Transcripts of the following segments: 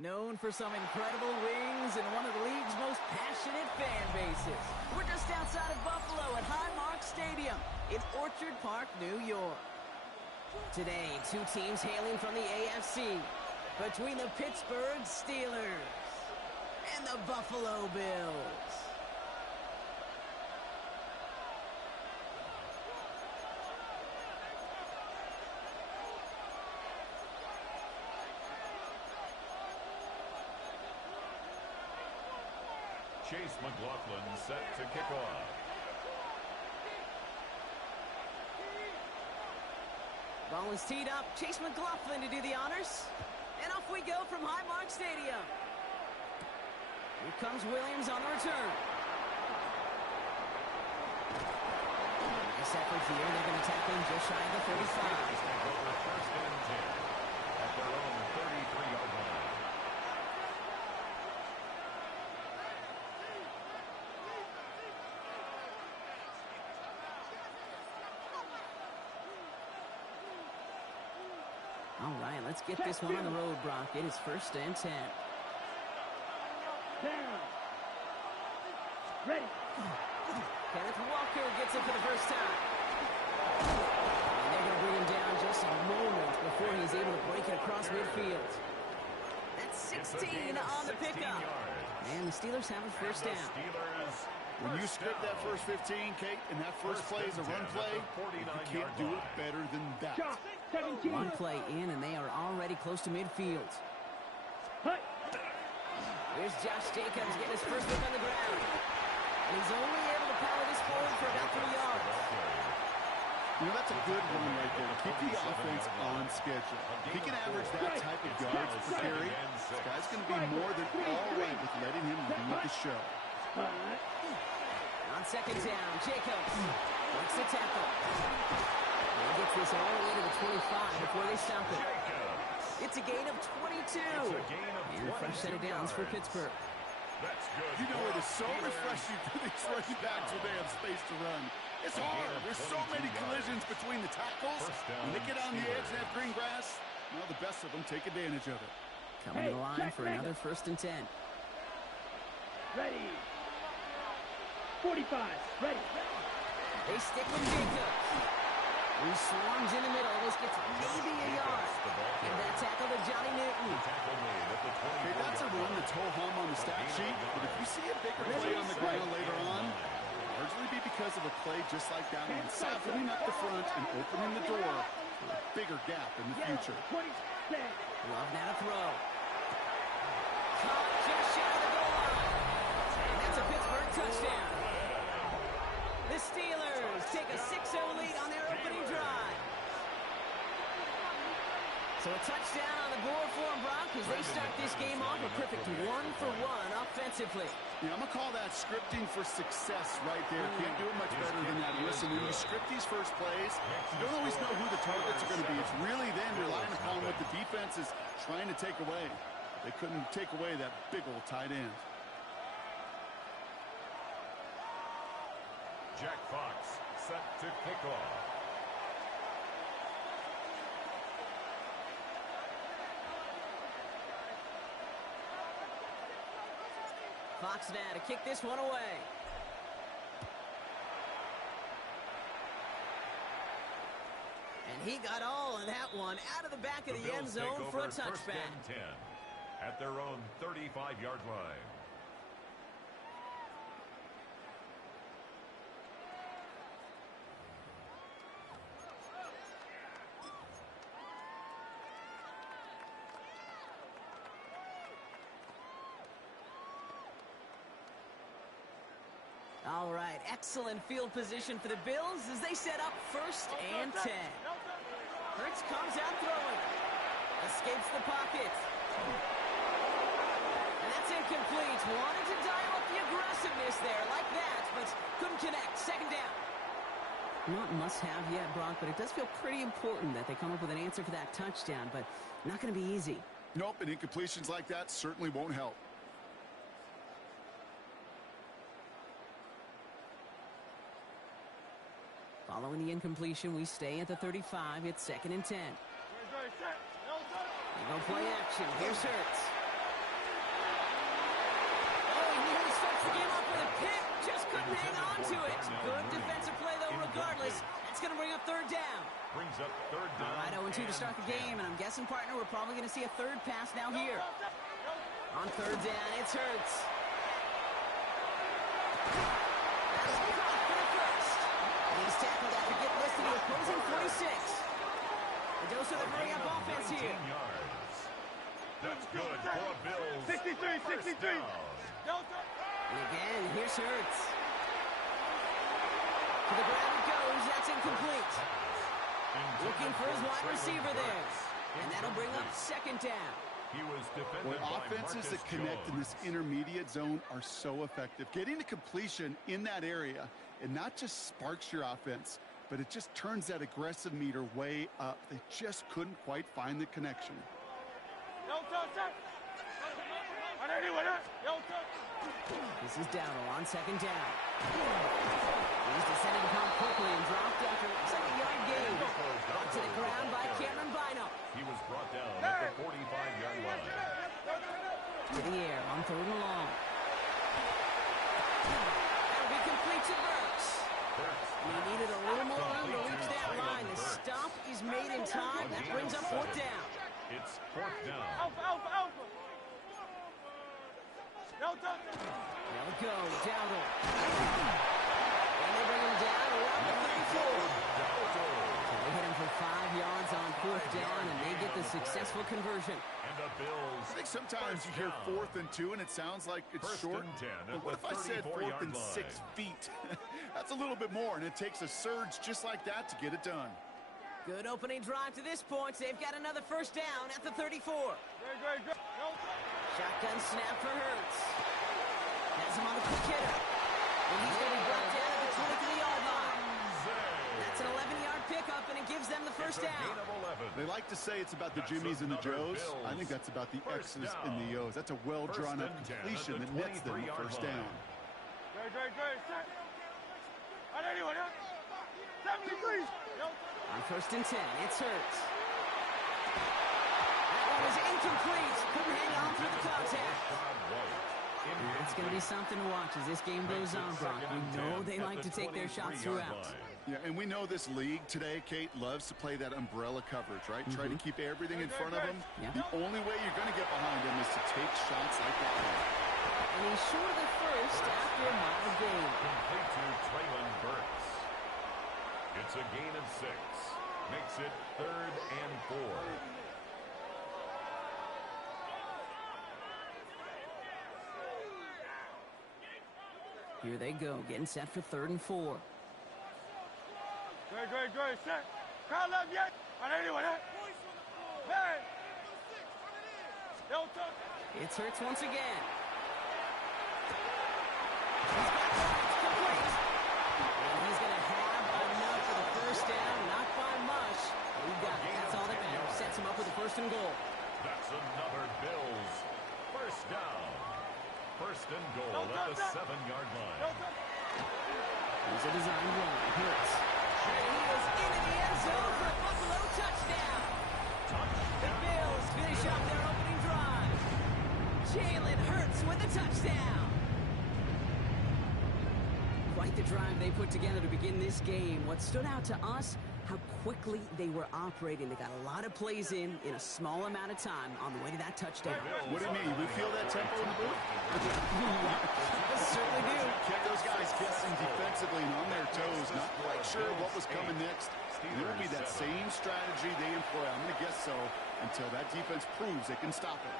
Known for some incredible wings and one of the league's most passionate fan bases. We're just outside of Buffalo at Highmark Stadium in Orchard Park, New York. Today, two teams hailing from the AFC between the Pittsburgh Steelers and the Buffalo Bills. Chase McLaughlin set to kick off. Ball is teed up. Chase McLaughlin to do the honors. And off we go from Highmark Stadium. Here comes Williams on the return. Nice effort here. They're going to tackle him just shy of the 35. First and 10 at their own 33-yard line. All right, let's get this one on the road, Brock. It is first and 10. Down. Ready. Kenneth Walker gets it for the first time. And they're going to bring him down just a moment before he's able to break it across midfield. That's 16 on the pickup. And the Steelers have a first down. When you script that first 15, Kate, and that first play is a run play, you can't do it better than that. One play in, and they are already close to midfield. Here's Josh Jacobs getting his first look on the ground. And he's only able to power this forward for about 3 yards. You know, that's a good run right there. Keep the offense on schedule. If he can average that type of yards per carry, this guy's going to be more than all right with letting him lead the show. On second down, Jacobs breaks the tackle. He gets this all the way to the 25 before they stop it. It's a gain of 22. And a fresh set of downs for Pittsburgh. That's good. You know, it is so refreshing for these running backs when they have space to run. It's hard. There's so many collisions between the tackles. When they get on the edge and have green grass, well, the best of them take advantage of it. Coming to the line for another first and 10. Ready. 45. Ready. They stick with Jacobs. He swarms in the middle. This gets maybe a yard. And that tackle to Johnny Newton. Okay, that's a run that's ho-hum on the stat sheet, but if you see a bigger play on the ground later on, it'll largely be because of a play just like that one, softening up the front and opening the door for a bigger gap in the future. Love now to throw. Caught just shy of the goal line. And that's a Pittsburgh touchdown. The Steelers take a 6-0 lead on their opening drive. So a touchdown on the board for them, Brock, as they start this game off a perfect 1-for-1 offensively. Yeah, I'm going to call that scripting for success right there. Can't do it much better than that. Listen, when you script these first plays, you don't always know who the targets are going to be. It's really then relying upon what the defense is trying to take away. They couldn't take away that big old tight end. Jack Fox set to kick off. Fox now to kick this one away. And he got all of that one out of the back of the end zone for a touchback. 10 at their own 35-yard line. All right, excellent field position for the Bills as they set up first and 10. Hurts comes out throwing. Escapes the pocket. And that's incomplete. Wanted to dial up the aggressiveness there like that, but couldn't connect. Second down. Not must-have yet, Brock, but it does feel pretty important that they come up with an answer for that touchdown, but not going to be easy. Nope, and incompletions like that certainly won't help. Following the incompletion, we stay at the 35. It's second and 10. They go play action. Here's Hurts. hit, just couldn't hang on to it. Good defensive play, though, regardless. That's going to bring up third down. Brings up third down. All right, 0-2 to start the game, and I'm guessing, partner, we're probably going to see a third pass now here. On third down, it's Hurts. That's caught for the first. And he's tackled after getting listed to the opposing 46. The dose of the hurry-up offense here. Yards. That's good for Bills. 63, 63. And again, here's Hurts. To the ground it goes. That's incomplete. Looking for his wide receiver there. And that'll bring up second down. He was defended Boy, by offenses Marcus that connect in this Jones. intermediate zone are so effective. Getting to completion in that area, it not just sparks your offense, but it just turns that aggressive meter way up. They just couldn't quite find the connection. This is Dowdle on second down. He's descended upon quickly and dropped after looks like a yard gain. Brought to the ground by Cameron Bynum. He was brought down at the 45-yard line. To the air on third and long. That'll be complete to Burks. He needed a little more room to reach that line. The stop is made in time. That brings up fourth down. It's fourth down. They'll go, Dowdle. And they bring him down around the 34. They hit him for 5 yards on fourth down, and they get the successful conversion. And the Bills. I think sometimes you hear 4th and 2 and it sounds like it's First short. and 10 But at what if the I said 4th and 34-yard 6 line. feet? That's a little bit more, and it takes a surge just like that to get it done. Good opening drive to this point. They've got another first down at the 34. Shotgun snap for Hurts. Has him on the quick hitter. And he's going to be brought down at the 23-yard line. That's an 11-yard pickup, and it gives them the first down. They like to say it's about the Jimmies and the Joes. I think that's about the X's and the O's. That's a well-drawn-up completion that nets them the first down. On first and 10, it's Hurts. That one is incomplete. Couldn't hang on through the contact. It's going to be something to watch as this game goes on, Brock. We know they like to take their shots throughout. Yeah, and we know this league today, Kate, loves to play that umbrella coverage, right? Try to keep everything in front of them. Yeah. The only way you're going to get behind them is to take shots like that one. And he's short of the first after a mild gain. Complete to Traylon Burks. It's a gain of 6. Makes it 3rd and 4. Here they go, getting set for 3rd and 4. Set. Crowd left yet? It's Hurts once again. He's got it. It's complete. And he's going to have enough for the first down. Not by much. He got it. That's all that matters. Sets him up with a 1st and goal. That's another Bills first down. 1st and goal at the 7-yard line. Here's a design run. Hurts. And he is into the end zone for a Buffalo touchdown. The Bills finish off their opening drive. Jalen Hurts with a touchdown. Quite the drive they put together to begin this game. What stood out to us, how quickly they were operating. They got a lot of plays in a small amount of time on the way to that touchdown. What do you mean? We feel that tempo in the booth? Certainly do. Kept those guys guessing defensively and on their toes, not quite sure what was coming next. It will be that same strategy they employ. I'm going to guess so until that defense proves they can stop it.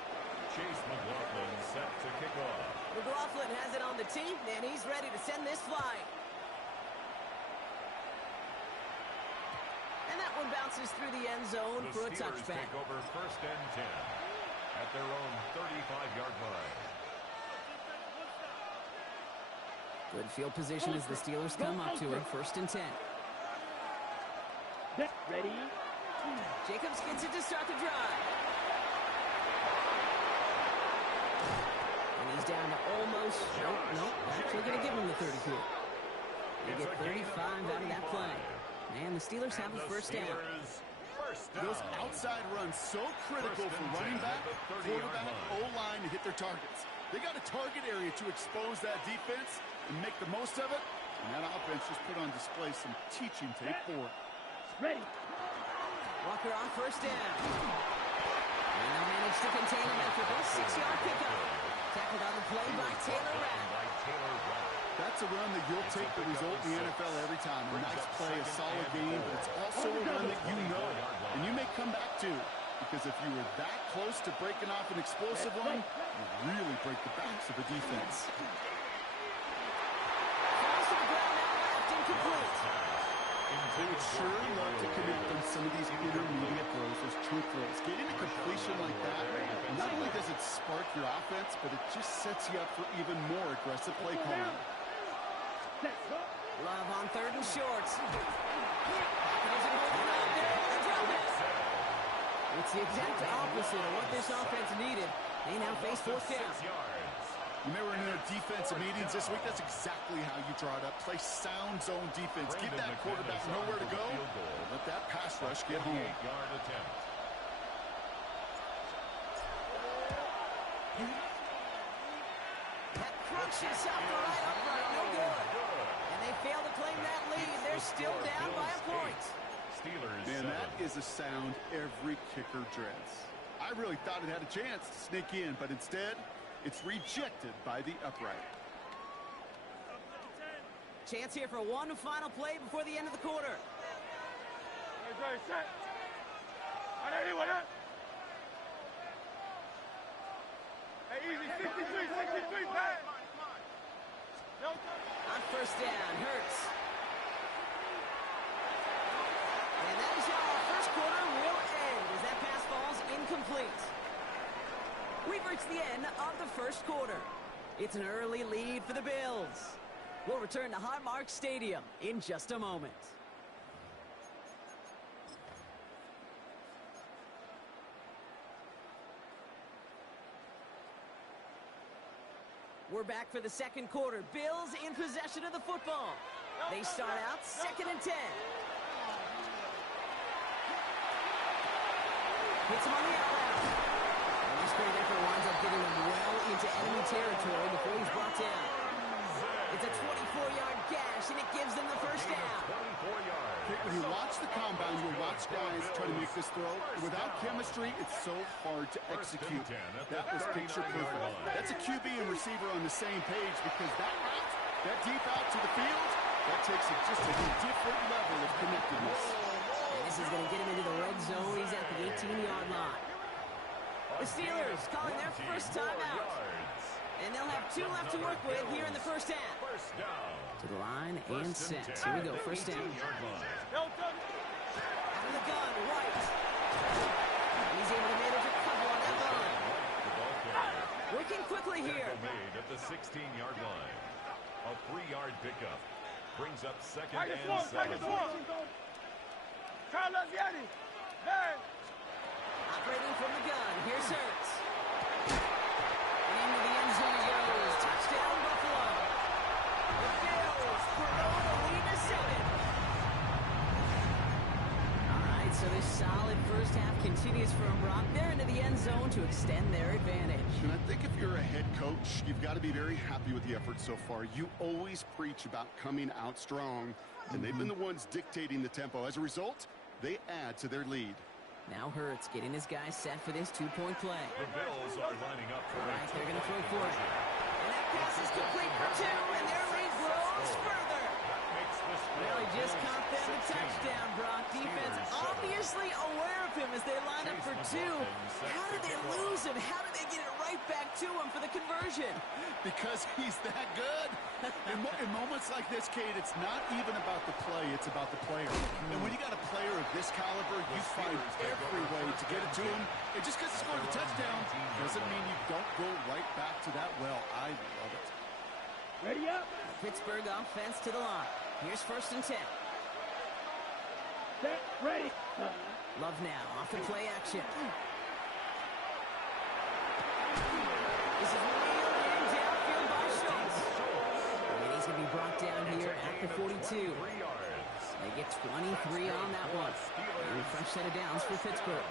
Chase McLaughlin set to kick off. McLaughlin has it on the tee, and he's ready to send this flying. And that one bounces through the end zone The for a Steelers touchback. take over 1st and 10 at their own 35-yard line. Good field position as the Steelers come up to it. 1st and 10. Ready? Jacobs gets it to start the drive. And he's down to almost, nope, actually going to give him the 30 here. They get 35 out of that play. And the Steelers have the first down. Those outside runs so critical for running back, quarterback, O-line to hit their targets. They got a target area to expose that defense, and make the most of it. And that offense just put on display some teaching tape for it. Ready. Walker on first down. And they'll manage to contain him after this 6-yard pickup. Tackled on the play by Taylor Rapp. That's a run that you'll take the result in the NFL every time. A nice play, a solid game, but it's also a run that you know and you may come back to. Because if you were that close to breaking off an explosive one, you really break the backs of the defense. Falls to the ground now, left, incomplete. They would sure love to connect on some of these intermediate throws, those true throws. Getting a completion like that, not only does it spark your offense, but it just sets you up for even more aggressive play calling. Love on third and shorts. It's the exact opposite of what this offense needed. They now face fourth down. You remember in our defensive meetings this week, that's exactly how you draw it up. Play sound zone defense. Give that quarterback nowhere to go. Let that pass rush get home. That crunches up the right upright. No good. And they fail to claim that lead. They're still down by a point. Man, that is a sound every kicker dreads. I really thought it had a chance to sneak in, but instead, it's rejected by the upright. Chance here for one final play before the end of the quarter. Hey, easy, 63, pass. On first down, Hurts. And that is how our first quarter will end as that pass falls incomplete. We've reached the end of the first quarter. It's an early lead for the Bills. We'll return to Highmark Stadium in just a moment. We're back for the second quarter. Bills in possession of the football. They start out 2nd and 10. Hits him on the outroute. And this great effort winds up getting him well into enemy territory before he's brought down. It's a 24-yard gash, and it gives them the first down. When you watch the combine, you'll watch guys try to make this throw. Without chemistry, it's so hard to execute. That was picture perfect. That's a QB and receiver on the same page because that route, that deep out to the field, that takes it just a different level of connectedness. And this is going to get him into the red zone. He's at the 18-yard line. The Steelers calling their first timeout. And they'll have 2 left to work with here in the first half. To the line and set. Here we go, first down. Out of the gun, White. He's able to manage a couple on that run. Working quickly here. Made at the 16-yard line. A 3-yard pickup. Brings up second and 7. Carlos Yeti. Hey. Operating from the gun. Here's Hurts. Into the end zone he goes. Touchdown, Buffalo. The Bills grow the lead to 7. All right, so this solid first half continues from Brock. They're into the end zone to extend their advantage. And I think if you're a head coach, you've got to be very happy with the effort so far. You always preach about coming out strong, and they've been the ones dictating the tempo. As a result, they add to their lead. Now Hurts getting his guys set for this 2-point play. The Bills are lining up for All right, they're going to throw for it. And that pass is complete for 2, and their lead grows further. Well, he just caught them a touchdown, Brock. Defense obviously aware of him as they line up for 2. How did they lose him? How did they get it right back to him for the conversion? Because he's that good. In moments like this, Kate, it's not even about the play, it's about the player. And when you got a player of this caliber, you find every way to get it to him. And just because he scored a touchdown doesn't mean you don't go right back to that well. I love it. Ready up. Pittsburgh offense to the line. Here's 1st and 10. Set. Ready. Love now off the play action. This is wheeled in downfield by Schultz. And he's going to be brought down here at the 42. They get 23 on that one. And a fresh set of downs for Pittsburgh.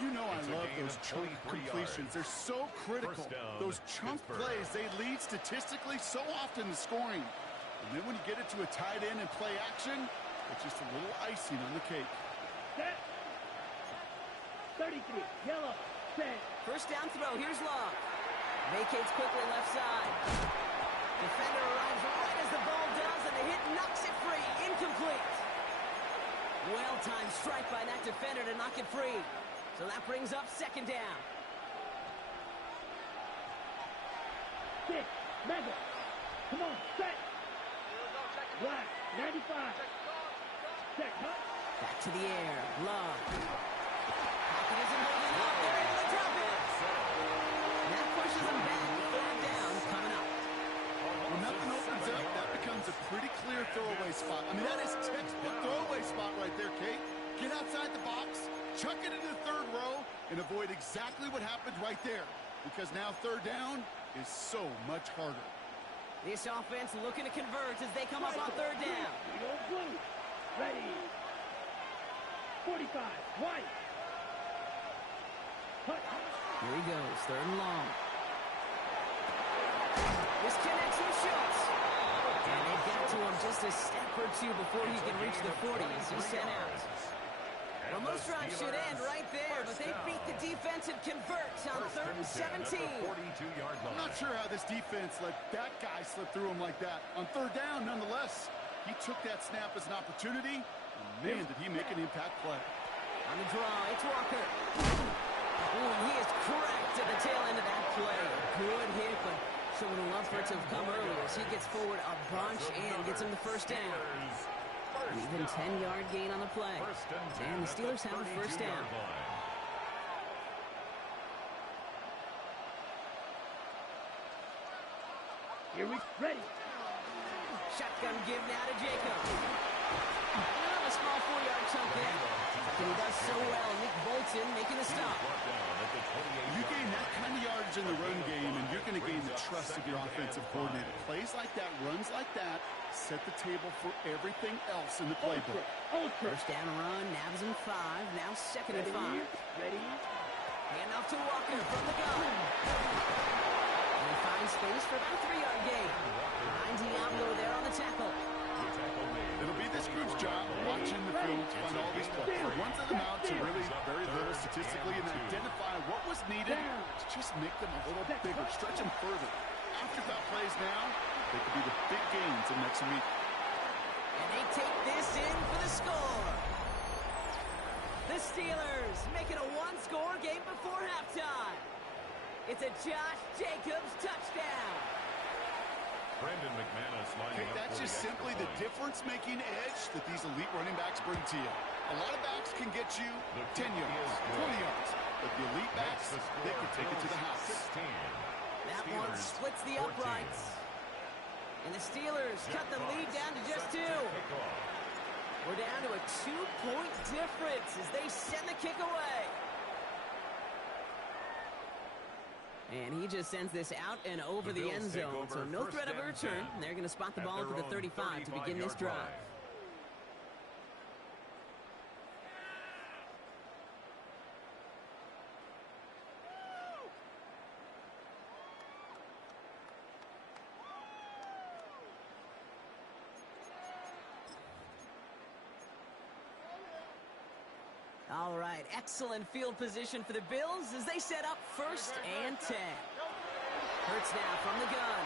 You know I It's a love gain those of chunk 23 completions. yards. They're so critical. First down, Those chunk Pittsburgh. plays, they lead statistically so often to scoring. And then when you get it to a tight end and play action, it's just a little icing on the cake. Set. 33. Yellow. Set. First down throw. Here's Love. Vacates quickly left side. Defender arrives right as the ball does, and the hit knocks it free. Incomplete. Well-timed strike by that defender to knock it free. So that brings up second down. 6. Mega. Come on. Set. Black. 95. Set. Cut. Back to the air. Love. Pocket isn't holding up. They're able to drop it. That pushes them back. Third down coming up. When nothing opens up, that becomes a pretty clear throwaway spot. I mean, that is textbook throwaway spot right there, Kate. Get outside the box, chuck it into the third row, and avoid exactly what happened right there. Because now third down is so much harder. This offense looking to convert as they come up on third down. We go blue. Ready. 45. White. Cut. Here he goes. Third and long. This connects with Schultz. And they got to him just a step or two before he can reach the 40 as he's sent out. Well, most drives should end right there, but they beat the defense and convert on third and 17. I'm not sure how this defense let that guy slip through him like that. On third down, nonetheless, he took that snap as an opportunity, and man, did he make an impact play. On the draw, it's Walker. Ooh, he is cracked at the tail end of that play. Good hit, but sure would have loved for it to have come earlier as he gets forward a bunch and gets him the first down. Even 10-yard gain on the play. And the Steelers have a first down. Here we ready. Shotgun give now to Jacob. A small 4-yard chunk there. And he does so well. Nick Bolton making the stop. You gain that kind of yardage in the run game, and you're going to gain the trust of your offensive coordinator. Plays like that, runs like that, set the table for everything else in the playbook. First down run, nabs him 5. Now second and 5. Ready. Hand off to Walker from the gun. And he finds space for about a 3-yard gain. Finds Diablo there on the tackle. It'll be this group's job watching the film to find all these plays. Run to them out to really very little statistically and identify what was needed to just make them a little bigger, stretch them further. Afterthought plays now, they could be the big gains in next week. And they take this in for the score. The Steelers making a one-score game before halftime. It's a Josh Jacobs touchdown. Brandon McManus lining up. That's just simply the difference-making edge that these elite running backs bring to you. A lot of backs can get you 10 yards, 20 yards, but the elite backs, they can take it to the house. That one splits the uprights. And the Steelers cut the lead down to just 2. We're down to a 2-point difference as they send the kick away. And he just sends this out and over the end zone. So no threat of a return. They're going to spot the ball at the 35 to begin this drive. All right, excellent field position for the Bills as they set up first and 10. Hurts now from the gun.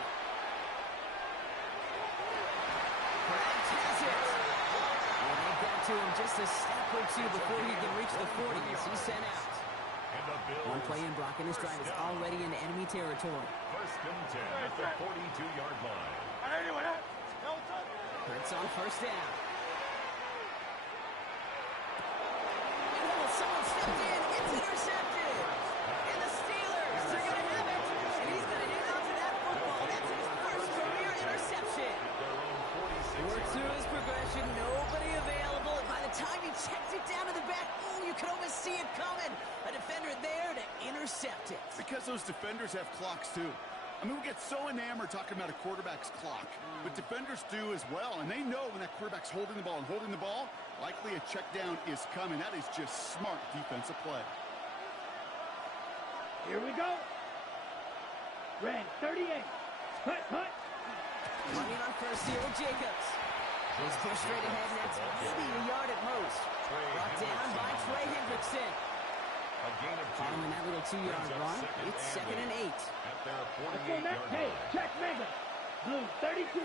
Kraft has it. And they got to him just a step or two before he can reach the 40 as he's sent out. One play in, Brock, and this drive is already in enemy territory. First and 10 at the 42-yard line. Hurts on first down. Someone stepped in. It's intercepted. And the Steelers are going to have it. And he's going to hang on to that football. That's his first career interception. Worked through his progression. Nobody available. And by the time he checked it down to the back, ooh, you could almost see it coming. A defender there to intercept it. Because those defenders have clocks, too. I mean, we get so enamored talking about a quarterback's clock, but defenders do as well, and they know when that quarterback's holding the ball, likely a check down is coming. That is just smart defensive play. Here we go. Red 38. Hut, hut. Running on first here with Jacobs. He's pushed straight ahead, and that's maybe a yard at most. Brought down by Trey Hendrickson. A gain of 2. Following that little 2-yard run, it's 2nd and 8. At their Let's go next. 48-yard Hey, line. check mega. Blue 32.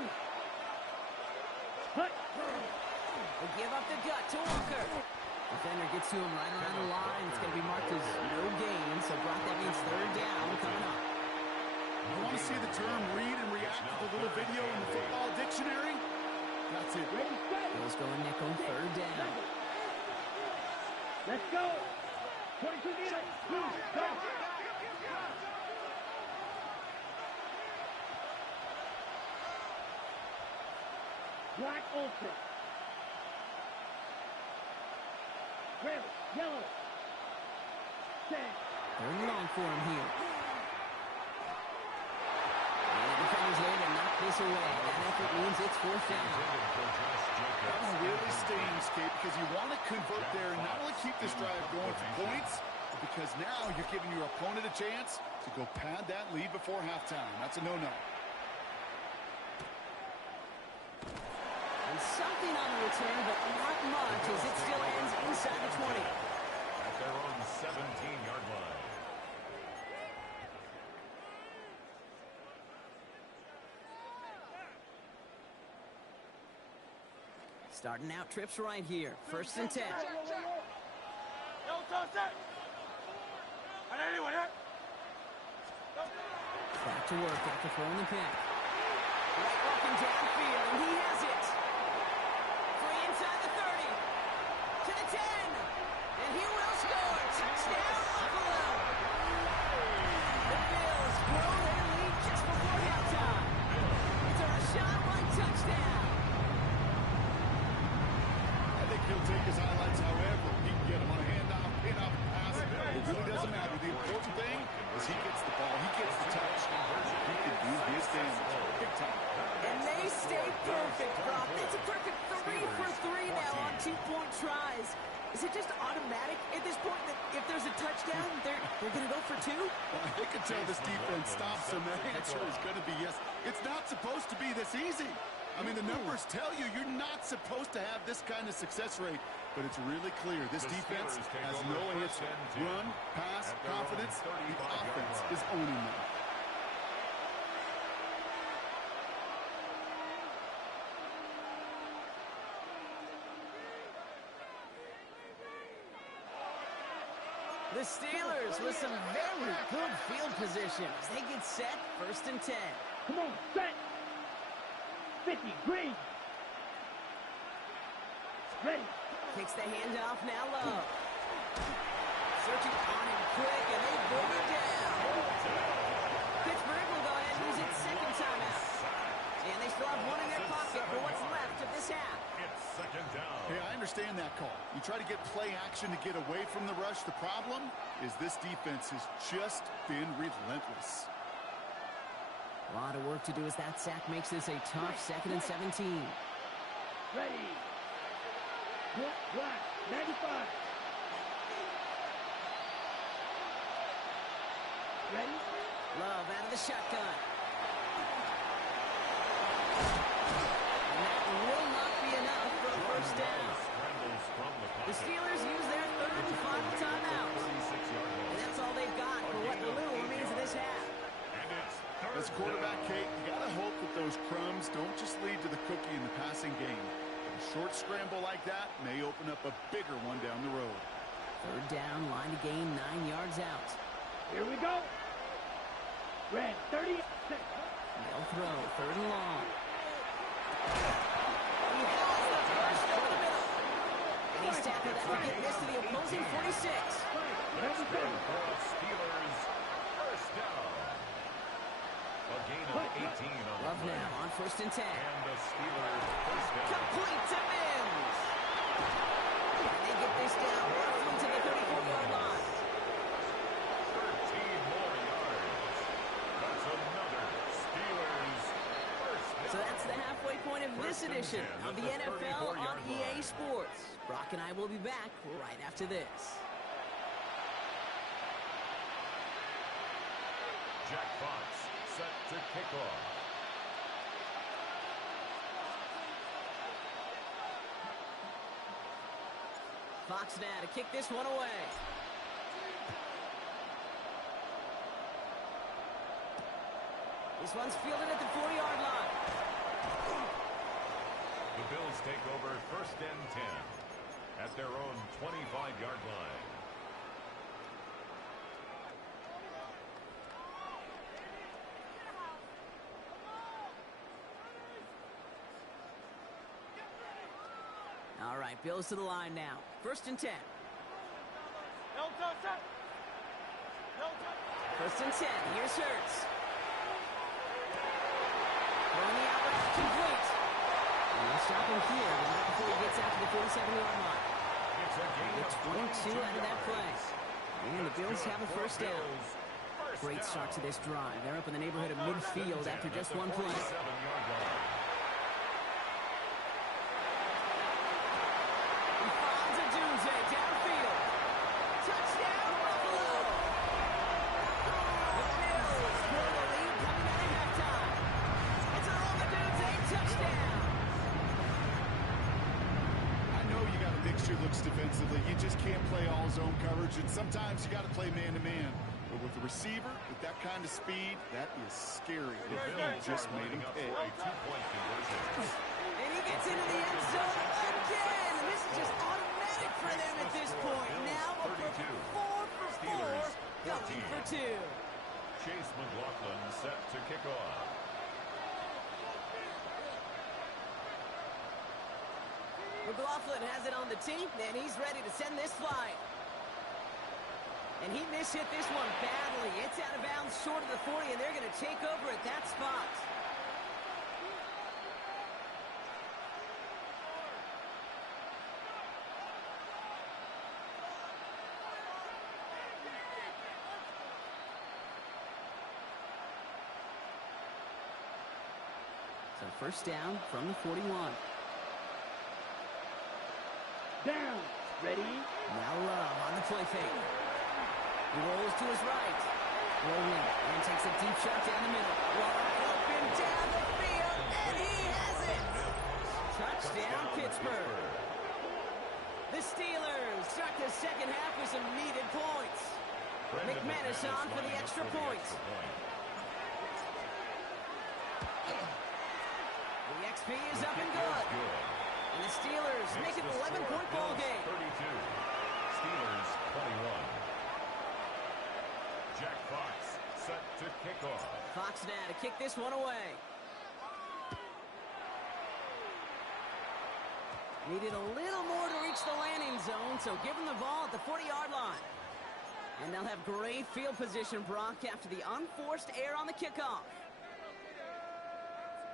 Hut. They give up the gut to Walker. Defender gets to him right around the line. It's going to be marked as no gain, so Brock, that means 3rd down coming up. You want to see the term read and react with a little video in the football dictionary? That's it. Ready, set. Bills going nickel, 3rd down. Let's go. 22 meters. Blue, go. Black Ultra. Red, yellow. 10. 3rd and long for him here. And the defender's there to knock this away. That effort means it's 4th down. That one really stings, Kate, because you want to convert there and not only keep this drive going for points, but because now you're giving your opponent a chance to go pad that lead before halftime. That's a no-no. And something on the return, but not much as it still ends inside the 20. At their own 17-yard line. Starting out trips right here. 1st and 10. Back to work after throwing the pick. Right walking downfield, and he has it. Free inside the 30. To the 10. And he will score. Touchdown, Buffalo. The Bills grow their lead just before halftime. It's a Rashawn White touchdown. I think he'll take his highlights however he can get them on a handoff, pin-up, pass. It really doesn't matter. The important thing is he gets the ball, he gets the touch. He can do his damage big time. And they stay perfect, Brock. It's a perfect 3 for 3 now on 2-point tries. Is it just automatic at this point that if there's a touchdown, they're going to go for 2? I can tell this defense stops him. The answer is going to be yes. It's not supposed to be this easy. I mean, the numbers tell you you're not supposed to have this kind of success rate, but it's really clear. This defense has no answer. Run, pass, confidence. The offense is owning them. The Steelers with some very good field position as they get set. 1st and 10. Come on, set. 50, green. Ready. Kicks the handoff now low. Searching on him quick, and they bring him down. Pittsburgh will go ahead and use its 2nd timeout. And they still have 1 in their pocket for what's left of this half. It's 2nd down. Hey, I understand that call. You try to get play action to get away from the rush. The problem is this defense has just been relentless. A lot of work to do as that sack makes this a tough 2nd and 17. Ready. Black, 95. Ready. Love out of the shotgun. And that will not be enough for a 1st down. Scrambles from the The pocket. Steelers use their 3rd and final timeout. And that's all they've got for what little remains of this half. And it's As quarterback, Kate, you got to hope that those crumbs don't just lead to the cookie in the passing game. A short scramble like that may open up a bigger one down the road. 3rd down, line to gain 9 yards out. Here we go. Red 30. They'll throw 3rd and long. He has the first over the middle. And he's tackled that will get this to the opposing 46. Steelers 1st down. A gain of 18 on the Love play. now on 1st and 10. And the Steelers 1st down. Complete to Mims. And they get this down roughly to the 34-yard line. 13 more yards. That's another Steelers 1st down. So that's the halfway point of this edition of the NFL on EA Sports. Brock and I will be back right after this. Jack Fox set to kick off. Fox now to kick this one away. This one's fielded at the 40-yard line. The Bills take over 1st and 10 at their own 25-yard line. All right, Bills to the line now. 1st and 10. 1st and 10. Here's Hurts. Throwing the out route complete. And they'll stop him here, but not before he gets out to the 47-yard line. It's 22 out of that play. And the Bills have a 1st down. Great start to this drive. They're up in the neighborhood of midfield after just one play. Downfield. Touchdown, Buffalo! The Bills pull the lead coming out of halftime. It's a Romadunze touchdown. I know you got to mix your looks defensively. You just can't play all zone coverage, and sometimes you got to play man-to-man. But with a receiver, with that kind of speed, that is scary. The Bills just made him pay. A 2-point conversion. And he gets into the end zone again. And this is just automatic for them at this point. Now a perfect 4 for 4, going for 2. Chase McLaughlin set to kick off. McLaughlin has it on the tee, and he's ready to send this flying. And he mishit this one badly. It's out of bounds short of the 40, and they're going to take over at that spot. So 1st down from the 41. Down. Ready? Now Love on the play fake. He rolls to his right. Rolling and takes a deep shot down the middle. Wide open down the field, and he has it. Touchdown, Pittsburgh. The Steelers start the 2nd half with some needed points. McManus on for the extra point. The XP is up and good. And the Steelers make it an 11-point ball game. 32. Steelers 21. Jack Fox set to kick off. Fox now to kick this one away. Needed a little more to reach the landing zone, so give him the ball at the 40-yard line. And they'll have great field position, Brock, after the unforced error on the kickoff.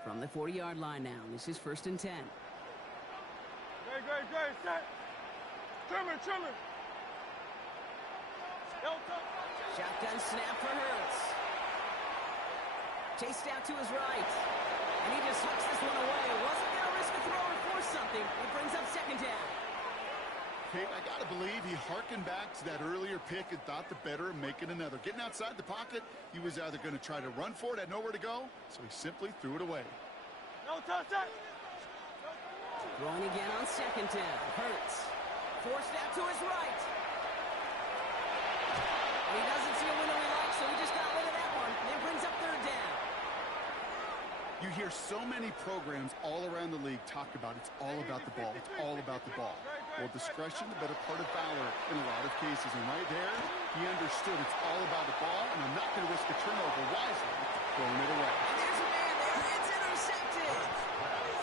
From the 40-yard line now, this is 1st and 10. Great, set. Trimmer. Shotgun snap for Hurts. Chased out to his right. And he just hooks this one away. Wasn't going to risk a throw or force something. It brings up 2nd down. Kate, I got to believe he harkened back to that earlier pick and thought the better of making another. Getting outside the pocket, he was either going to try to run for it, had nowhere to go, so he simply threw it away. No touch. Throwing again on 2nd down. Hurts. Forced out to his right. He doesn't see a window he likes, so he just got rid of that one. And it brings up 3rd down. You hear so many programs all around the league talk about it's all about the ball. It's all about the ball. Well, discretion, the better part of valor in a lot of cases. And right there, he understood it's all about the ball, and I'm not going to risk a turnover wisely, throwing it away. And there's a man there. It's intercepted.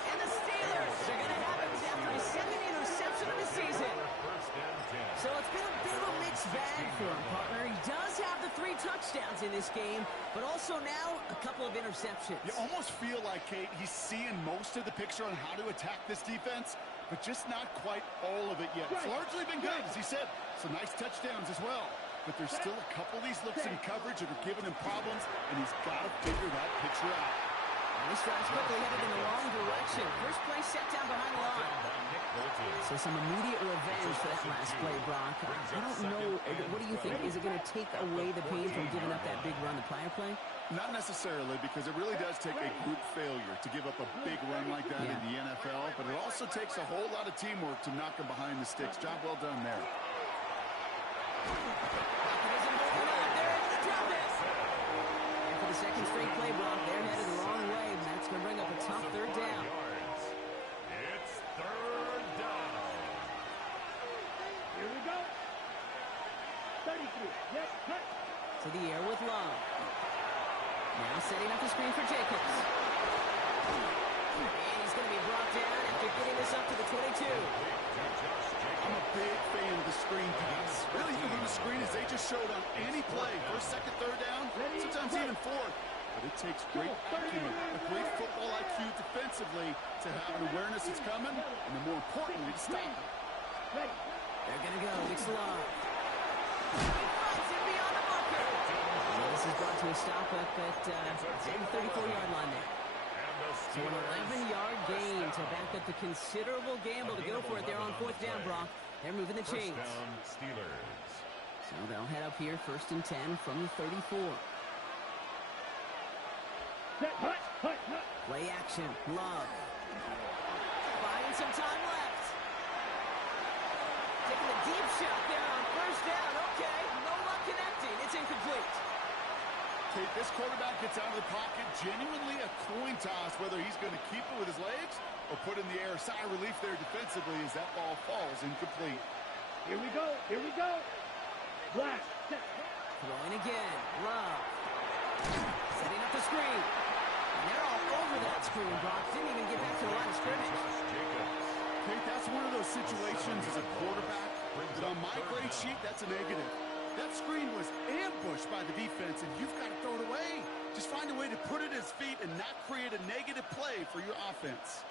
And the Steelers are going to have it after his 2nd interception of the season. So it's been a bit of a mixed bag for him, partner. He does have the 3 touchdowns in this game, but also now a couple of interceptions. You almost feel like, Kate, he's seeing most of the picture on how to attack this defense, but just not quite all of it yet. It's largely been good, as he said. Some nice touchdowns as well. But there's still a couple of these looks in coverage that are giving him problems, and he's got to figure that picture out. And this drive's quickly headed in the wrong direction. First play set down behind the line. So some immediate revenge for that last play, Brock. I don't know. What do you think? Is it going to take away the pain from giving up that big run the prior play? Not necessarily, because it really does take a group failure to give up a big run like that in the NFL, but it also takes a whole lot of teamwork to knock them behind the sticks. Job well done there. And for the second straight play, Brock, they're headed the wrong way, and that's going to bring up a tough third down. It's third down. Here we go. 33. Yes, cut. To the air with Love. Now setting up the screen for Jacobs. And he's going to be brought down after getting this up to the 22. I'm a big fan of the screen pass. Really, you can do the screen as they just showed on any play. First, second, third down, sometimes even fourth. But it takes great acumen, a great football IQ defensively to have an awareness it's coming, and then more importantly, to stop it. They're going to go. It's Love. He finds him beyond the marker. And this is brought to a stop up at the 34-yard line there. So an 11-yard gain to back up the considerable gamble to go for it there on fourth down, Brock. They're moving the chains. First down, Steelers. So they'll head up here first and 10 from the 34. Play action. Love. Buying some time left. Taking the deep shot there on first down. Okay, no luck connecting. It's incomplete. Okay, this quarterback gets out of the pocket, genuinely a coin toss, whether he's going to keep it with his legs or put in the air. Sigh of relief there defensively as that ball falls incomplete. Here we go. Here we go. Blast. Throwing again. Love. Setting up the screen. And they're all over that screen, Brock. Didn't even get back to the line of scrimmage. Okay, that's one of those situations as a quarterback that on my grade sheet, that's a negative. That screen was ambushed by the defense, and you've got to throw it away. Just find a way to put it at his feet and not create a negative play for your offense.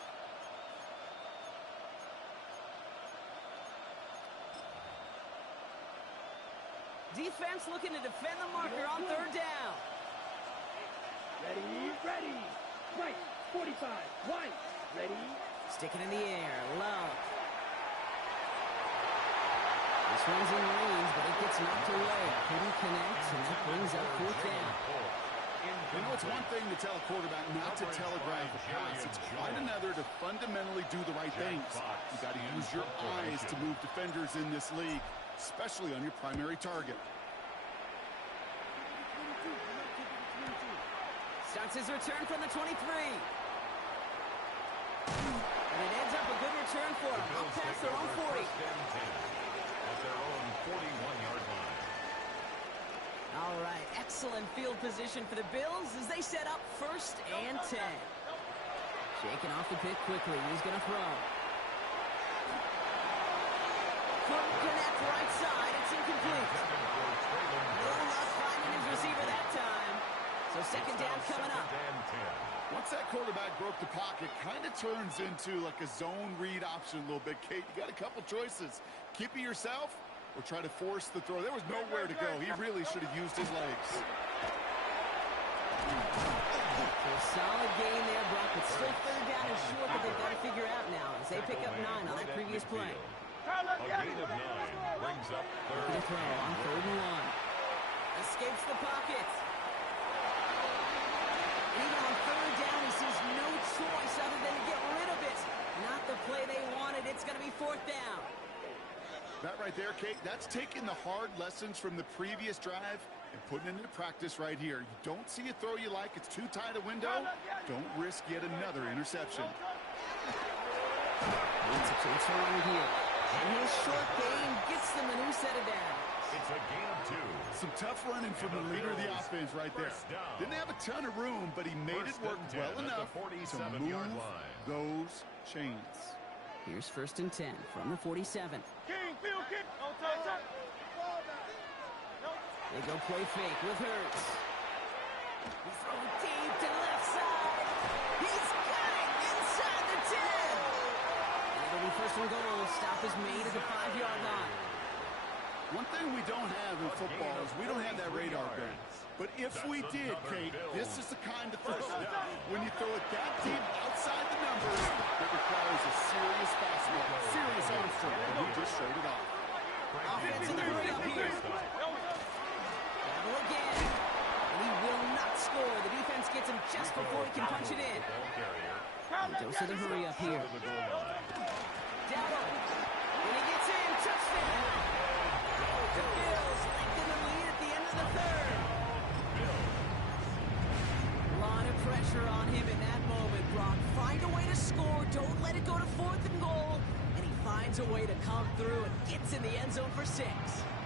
Defense looking to defend the marker on third down. Ready. Right. 45. White. Ready. Sticking in the air. Love. This one's in range, but it gets knocked away. Couldn't connect, and that brings up fourth down. You know, it's one thing to tell a quarterback not to telegraph a pass. It's quite another to fundamentally do the right things. You got to use your eyes to move defenders in this league, especially on your primary target. Starts his return from the 23. And it ends up a good return for him. Up past their own 40. At their own 41-yard line. All right, excellent field position for the Bills as they set up first and 10. Shaking off the pick quickly. He's going to throw. Couldn't connect right side. It's incomplete. No luck finding his receiver that time. So second down coming up. Once that quarterback broke the pocket, kind of turns into like a zone read option a little bit. Kate, you got a couple choices. Keep it yourself or try to force the throw. There was nowhere to go. He really should have used his legs. A solid gain there, Brock, but still third down and short that they've got to figure out now as they pick up 9 on that previous play. A gain of 9 brings up third. Looking to throw on third and 1. Escapes the pocket. Even on third down, he sees no choice other than to get rid of it. Not the play they wanted. It's going to be fourth down. That right there, Kate, that's taking the hard lessons from the previous drive and putting it into practice right here. You don't see a throw you like, it's too tight a window, don't risk yet another interception. It's a chance to run here. And his short gain gets them a new set of downs. It's a gain of 2. Some tough running from the leader of the offense right there. Didn't have a ton of room, but he made it work well enough to move those chains. Here's first and 10 from the 47. They go play fake with Hurts. He's throwing deep to the left side. He's got it inside the 10. And it'll be first and goal. Stop is made at the 5-yard line. One thing we don't have in football is we don't have that radar gun. But if we did, Kate, this is the kind of throw. When you throw it that deep outside the numbers, it requires a serious fastball. can punch it in. He goes to the hurry up here. Down, and he gets in. Touchdown. The Bills lengthen the lead at the end of the third. A lot of pressure on him in that moment, Brock. Find a way to score. Don't let it go to 4th and goal. And he finds a way to come through and gets in the end zone for 6.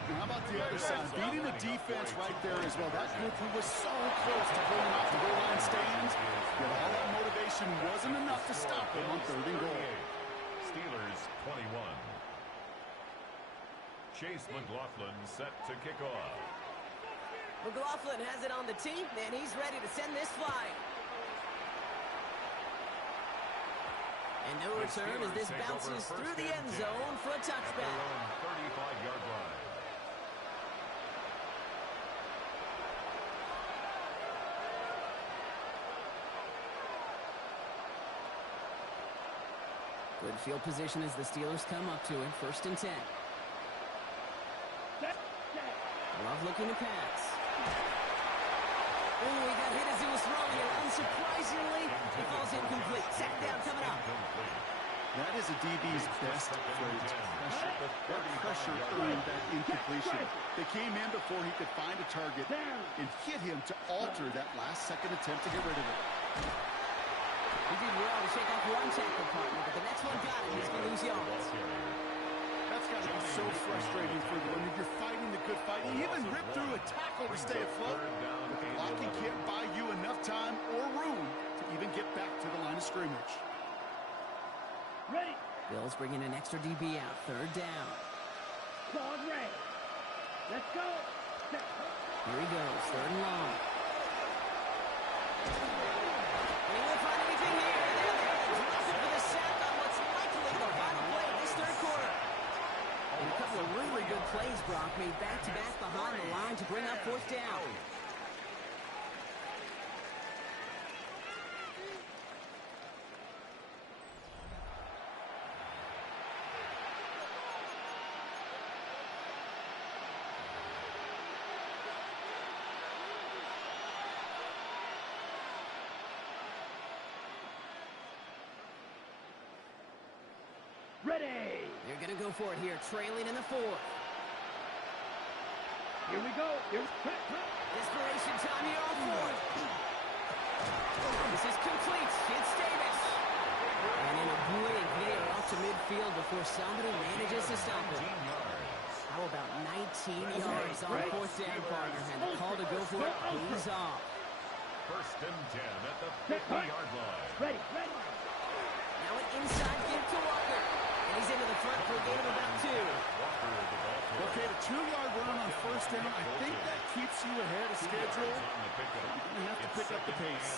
How about the other side? Beating the defense right there as well. That group who was so close to pulling off the goal line stands, but all that motivation wasn't enough to stop them on 3rd and goal. Steelers 21. Chase McLaughlin set to kick off. McLaughlin has it on the tee, and he's ready to send this flying. And no return as this bounces through the end zone for a touchback. 35-yard line. Good field position as the Steelers come up to it. 1st and 10. Love looking to pass. Oh, he got hit as he was throwing it. Unsurprisingly, he falls incomplete. Sack down coming up. That is a DB's best phrase. That pressure earned that incompletion. They came in before he could find a target and hit him to alter that last-second attempt to get rid of it. He did well to shake off one tackle partner, but the next one got him. He's going to lose yards. That's got to be so frustrating for them. When you're fighting the good fight, you even rip through a tackle to stay afloat. But the blocking can't buy you enough time or room to even get back to the line of scrimmage. Ready. Bills bringing an extra DB out. 3rd down. Claude Ray. Let's go. Here he goes. 3rd and long. And he won't find anything here. They're looking for the sack on what's likely the final play of this 3rd quarter. And a couple of really good plays, Brock, made back-to-back behind the line to bring up 4th down. Ready. They're going to go for it here, trailing in the 4th. Here we go. Desperation time here on 4th. This is complete. It's Davis. And in a blink, they are off to midfield before somebody manages to stop it. How about 19 yards on 4th down, partner? And the call to go for it pays off. 1st and 10 at the 50-yard line. Ready. Now an inside give to Walker. And he's into the front for a gain of about 2. Okay, the 2-yard run on 1st down, I think that keeps you ahead of schedule. You're going to have to pick up the pace.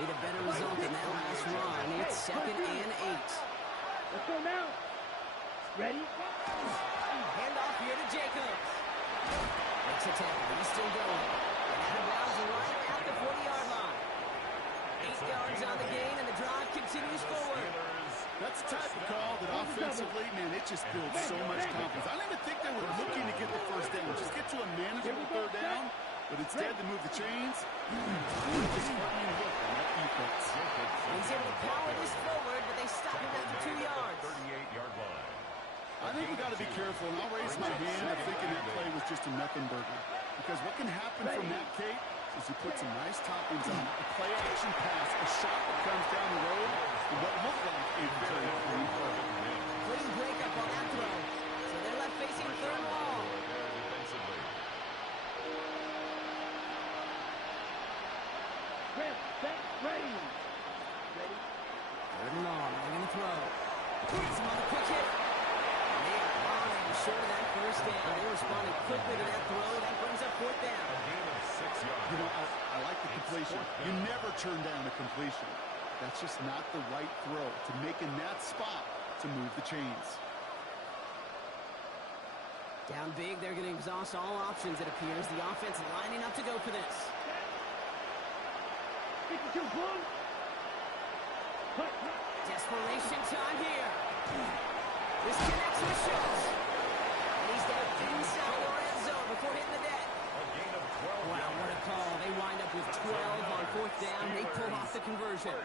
Need a better result than that last run. It's 2nd and 8. Let's go now. Ready. Hand off here to Jacobs. Makes a tackle. He's still going. And out of bounds right at the 40-yard line. 8 yards on the gain, and the drive continues forward. That's the type of call that offensively, man, it just builds so much confidence. I don't even think they were looking to get the 1st down. Just get to a manageable 3rd down, but instead they move the chains. Just heartening look on that defense. He's able to power this forward, but they stop him after 2 yards. 38-yard line. I think we got to be careful, and I'll raise my hand of thinking that play was just a nothing burger. Because what can happen from that, Kate, is you put some nice toppings on it, a play-action pass, a shot that comes down the road, and what looked like a very clean play. Clean breakup on that throw. So they're left facing 3rd and long. Ready. 3rd and long. They're going to throw. Here's another quick hit. And they are falling short of that 1st down. They responded quickly to that throw. That brings up 4th down. You know, I like the completion. You never turn down a completion. That's just not the right throw to make in that spot to move the chains. Down big, they're going to exhaust all options, it appears. The offense lining up to go for this. 52 blue. Desperation time here. This connects with Schultz. And he's down inside the red zone before hitting the deck. A gain of 12 Wow, what a call. They wind up with 12 on fourth down. They pull off the conversion.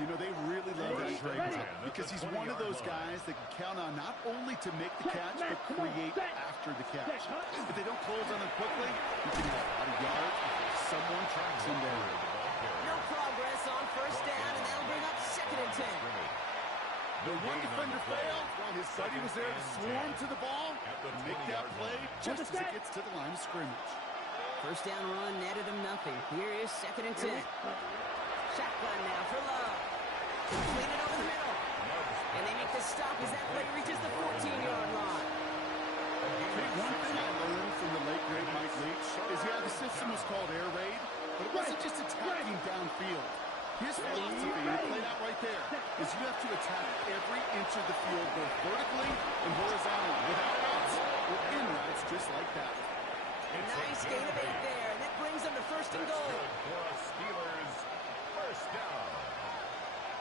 You know, they really love that trade because he's one of those guys that can count on not only to make the catch, but create after the catch. If they don't close on him quickly, he can have a lot of yards before someone tracks him down. No progress on first down, and that'll bring up 2nd and 10. The one defender failed while his buddy was there to swarm to the ball and make that play just as it gets to the line of scrimmage. First down run netted him nothing. Here is 2nd and 10. Shotgun now for Love. Clean it over the middle. And they make the stop as that play reaches the 14-yard line. One thing I learned from the late great Mike Leach is, yeah, the system was called air raid, but it wasn't just attacking downfield. His philosophy, and it played out right there, is you have to attack every inch of the field, both vertically and horizontally, without routes or in routes, just like that. Nice gain of 8 there, and that brings them to 1st and goal. For a Steelers first down.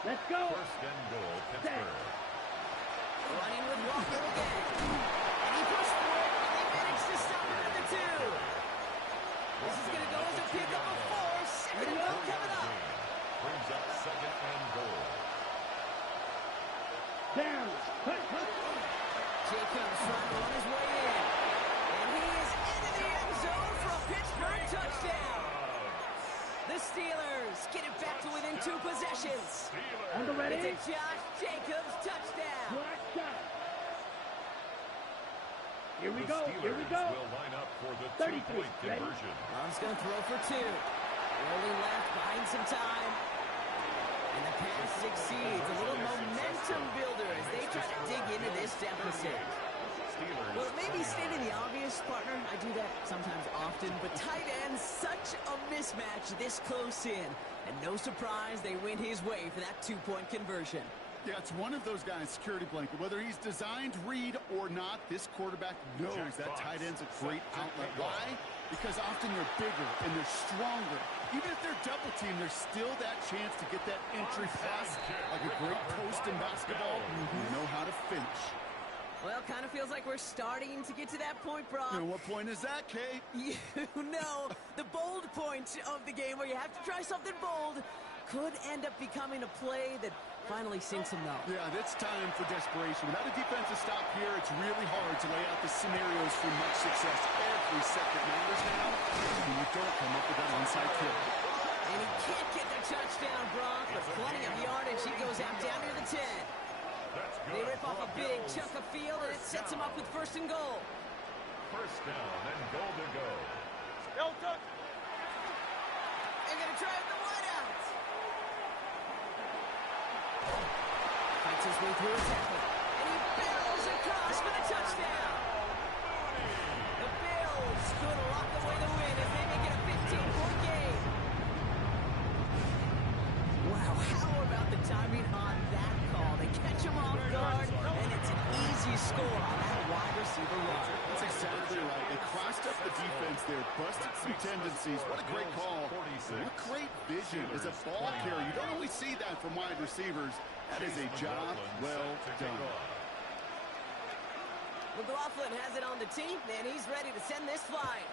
Let's go. 1st and goal, Pittsburgh. Running with Walker again. And he pushed for it, and they managed to stop him at the 2. This is going to go as a pickup of 4. 2nd and goal coming up. Brings up 2nd and goal. Down. Jacobs trying to run his way in. And he is into the end zone for a Pittsburgh touchdown. The Steelers get it back to within 2 possessions. On the ready. It's a Josh Jacobs touchdown. Black shot. Here we The go. Here we Steelers go. will line up for the 33. two-point Ready? conversion. Love's going to throw for 2. Rolling left, buying some time. And the pass succeeds. A little momentum builder as they try to dig into this deficit. Well, it may be stating the obvious, partner. I do that sometimes often. But tight ends, such a mismatch this close in. And no surprise, they went his way for that 2-point conversion. Yeah, it's one of those guys, security blanket. Whether he's designed read or not, this quarterback knows that tight end's a great outlet. Why? Because often they're bigger and they're stronger. Even if they're double teamed, there's still that chance to get that entry pass like a great post in basketball. You know how to finish. Well, kind of feels like we're starting to get to that point, Brock. And what point is that, Kate? You know, the bold point of the game where you have to try something bold could end up becoming a play that finally sinks him, though. Yeah, it's time for desperation. Without a defensive stop here, it's really hard to lay out the scenarios for much success. Every second matters now when you don't come up with that onside kick. And he can't get the touchdown, Brock, but plenty of yardage. He goes out down near the 10. They rip off a big chunk of field, and it sets him up with 1st and goal. First down and goal to go. They're going to try the wideout. Fights his way through a tackle, and he barrels across for the touchdown. The Bills could lock away the win as they make it a 15-point game. Wow, how about the timing on that call? They catch him off guard, and it's an easy score on that wide receiver run. That's exactly right. They crossed up the defense there, busted some tendencies. What a great call. What great vision as a ball carrier. You don't always see that from wide receivers. That is a job well done. McLaughlin has it on the team, and he's ready to send this flying.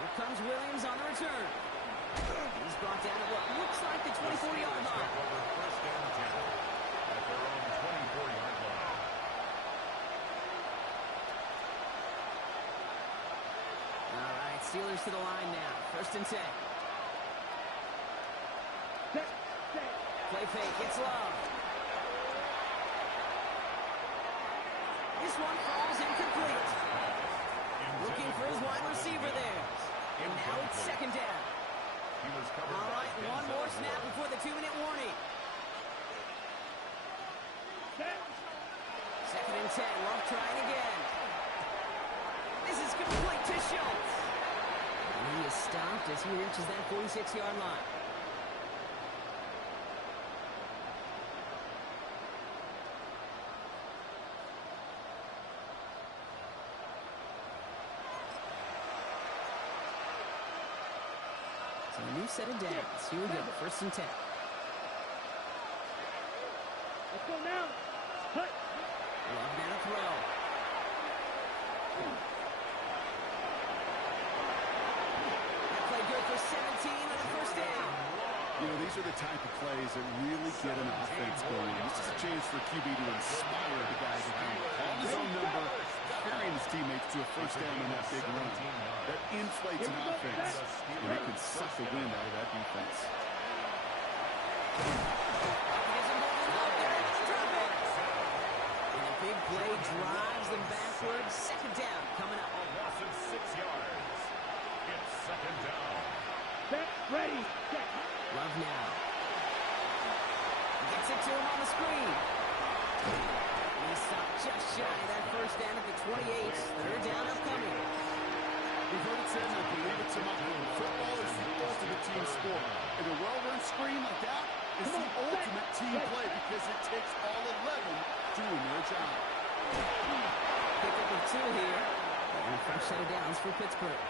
Here comes Williams on the return. He's brought down at what looks like the 24-yard line. First and 10 at their own 24-yard line. All right, Steelers to the line now. 1st and 10. Play fake, it's Love. This one falls incomplete. Looking for his wide receiver there. And now it's 2nd down. All right, one more snap before the 2-minute warning. 2nd and 10, Love trying again. This is complete to Schultz. And he is stopped as he reaches that 46-yard line. So a new set of downs. Here we go, 1st and 10. Let's go now. Cut. Love now to throw. You know, these are the type of plays that really get an offense going. This is a chance for QB to inspire the guys around him. On his own number, carrying his teammates to a first down on that big run. That inflates an offense, and it can suck the wind out of that defense. And a big play drives them backwards. Second down coming up. A loss of 6 yards. It's second down. Set, ready, set. Love now. Gets it to him on the screen. He stopped just shy of that first down at the 28. Third down upcoming. We've heard it said, and I believe it's enough. Football is the ultimate team sport. And a well-run screen like that is the ultimate team play because it takes all 11 doing their job. Pick up of 2 here. And a fresh set of downs for Pittsburgh.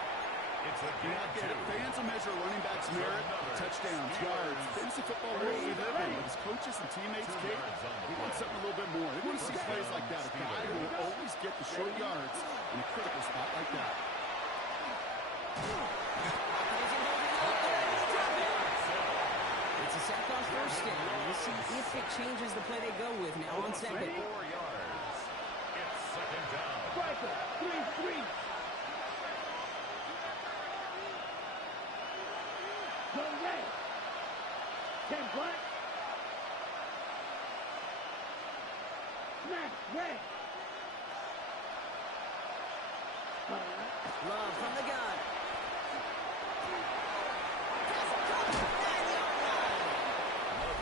It's a Yeah, I get it. Fans will measure running backs' merit, touchdowns, yards. Fantasy football world we live in. But as coaches and teammates, Kate, we want something a little bit more. They want to see plays like that. A guy who will always get the short yards in a critical spot like that. It's a sack on first down. We'll see if it changes the play they go with now on second. 4 yards. It's second down. Striker, 3-3. Go red. 10 black. Smack red. Love from the gun.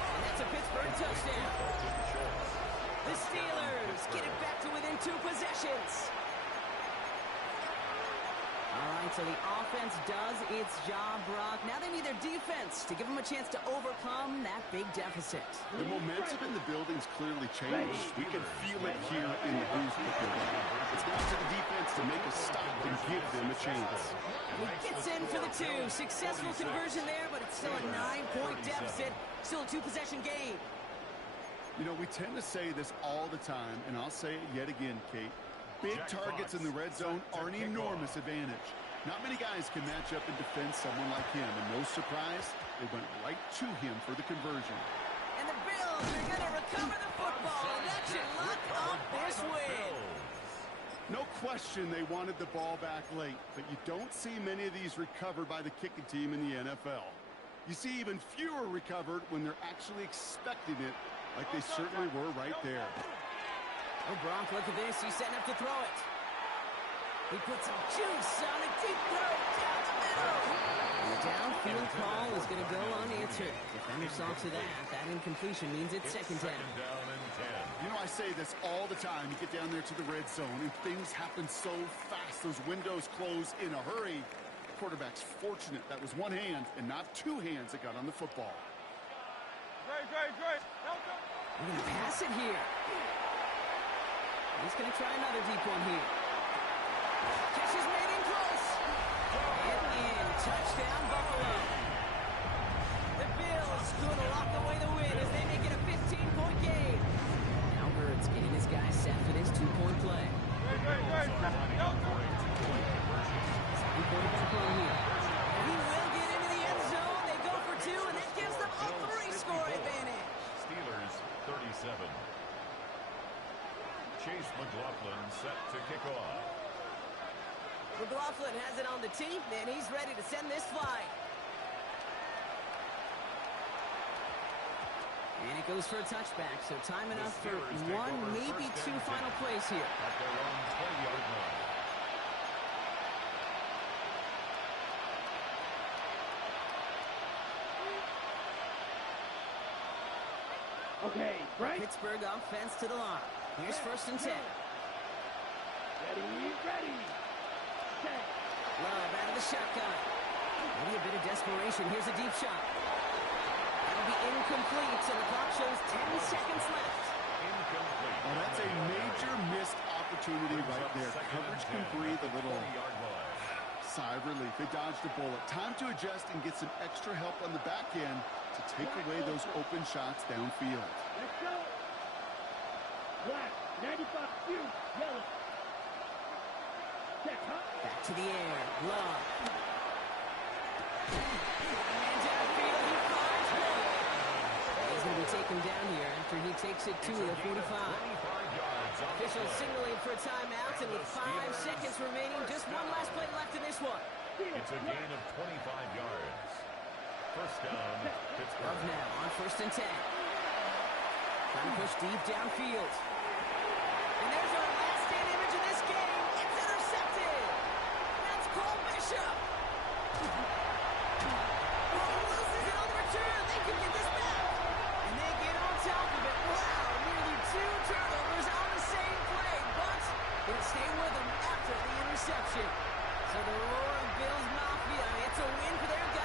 And that's a Pittsburgh touchdown. The Steelers get it back to within 2 possessions. All right, so the offense does its job, Brock. Now they need their defense to give them a chance to overcome that big deficit. The momentum in the building's clearly changed. We can feel it here in the booth. It's down to the defense to make a stop and give them a chance. He gets in for the 2. Successful conversion there, but it's still a 9-point deficit. Still a 2-possession game. You know, we tend to say this all the time, and I'll say it yet again, Kate. Big targets in the red zone are an enormous advantage. Not many guys can match up and defend someone like him, and no surprise, they went right to him for the conversion. And the Bills are going to recover the football, and that should lock up this win. No question they wanted the ball back late, but you don't see many of these recovered by the kicking team in the NFL. You see even fewer recovered when they're actually expecting it, like they certainly were right there. Oh, Brock, look at this. He's setting up to throw it. He puts some juice on a deep throw down the middle. And the downfield call is going to go unanswered. Defender saw to that. That incompletion means it's second down. Down and 10. You know, I say this all the time. You get down there to the red zone, and things happen so fast. Those windows close in a hurry. The quarterback's fortunate that was one hand and not 2 hands that got on the football. Great. We're going to pass it here. He's going to try another deep one here. Catch is made in close. And in. Touchdown, Buffalo. The Bills could lock away the win as they make it a 15-point game. Now Bird's getting his guys set for this 2-point play. Second quarterback run here. And he will get into the end zone. They go for 2, and that gives them a 3-score advantage. Steelers 37. Chase McLaughlin set to kick off. McLaughlin has it on the tee, and he's ready to send this flying. And it goes for a touchback, so time enough for 1, maybe 2 final plays here. At their own 20-yard line. Okay, right. Pittsburgh offense to the line. Here's first and 10. Ready. Set. Love out of the shotgun. Maybe a bit of desperation. Here's a deep shot. That'll be incomplete, so the clock shows 10 seconds left. Incomplete. Well, that's a major missed opportunity right there. Coverage can breathe a little sigh of relief. They dodged a bullet. Time to adjust and get some extra help on the back end to take away those open shots downfield. Let's go. Black, 95 Q, yellow. Check, huh? Back to the air. Love. And downfield, he fires. going to be taken down here after he takes it to the 45. Officials signaling for a timeout, and with 5 seconds remaining, just one last play left in this one. It's a gain of 25 yards. First down, Pittsburgh. Love now on 1st and 10. Trying to push deep downfield. And there's our last stand image of this game. It's intercepted. That's Cole Bishop. Loses it on the return. They can get this back. And they get on top of it. Wow, nearly 2 turnovers on the same play. But it'll stay with them after the interception. So the roar of Bills Mafia, it's a win for their guys.